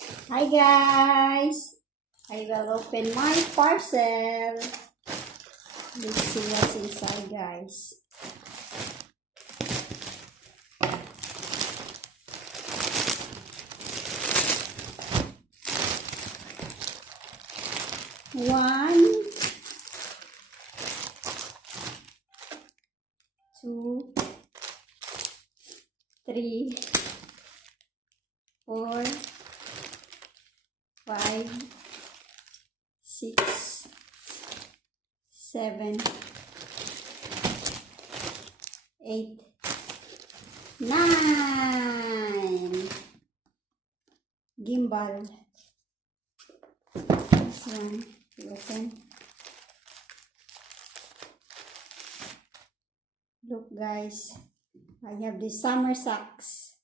Hi guys! I will open my parcel. Let's see what's inside, guys. One, two, three, 4, 5, 6, 7, 8, 9. Gimbal. This one, open. Look guys, I have the summer socks.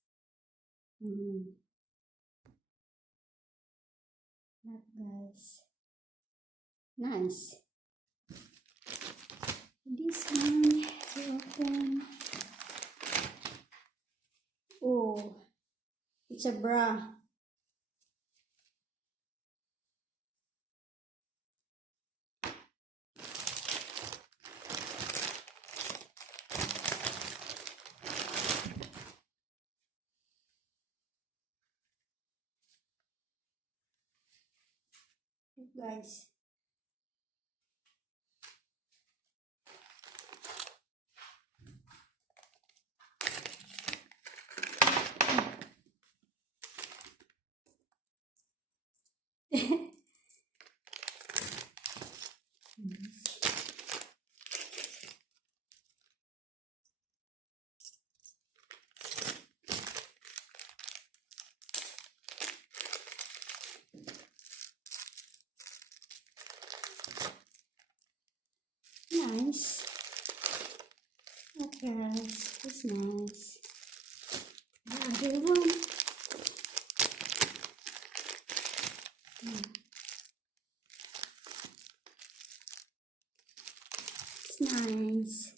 Look guys. Nice. This one, open. Oh, it's a bra. Look guys. Nice. Okay, it's nice. The other one. It's nice.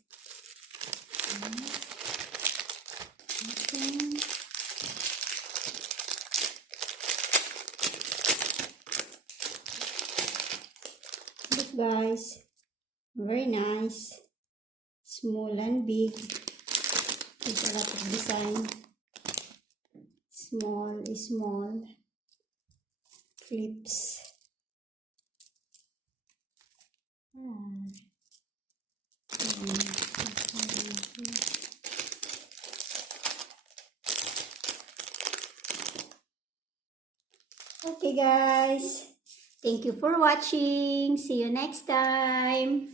Okay. Look guys, very nice. Small and big. There's a lot of design. Small, clips. Okay guys, thank you for watching. See you next time.